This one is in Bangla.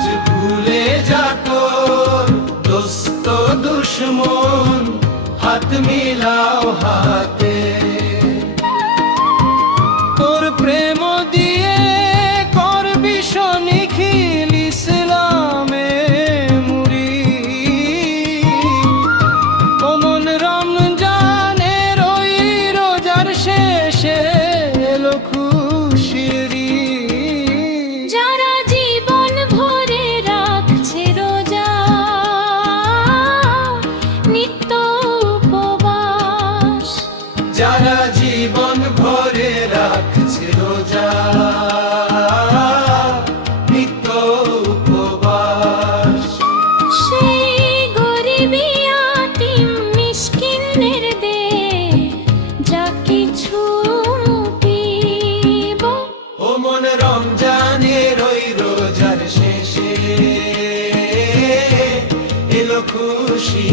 আজ ভুলে যা তোর দোস্ত দুশ্মন, হাত মিলাও হাতে। তোর প্রেম দিয়ে করবি নিখিল ইসলামে মুড়ি, ওমন রমজানের ওই রোজার শেষে এলো খুশির ঈদ। যারা জীবন ভরে রাখছে রোজা, নিত্য উপবাস, যারা জীবন ভরে রাখছে রোজা, নিত্য উপবাস, সেই গরিব ইয়াতীম মিসকিনদের দে যা কিছু মুপিব। ও মন রমজানের ওই রোজার শেষে এলো খুশি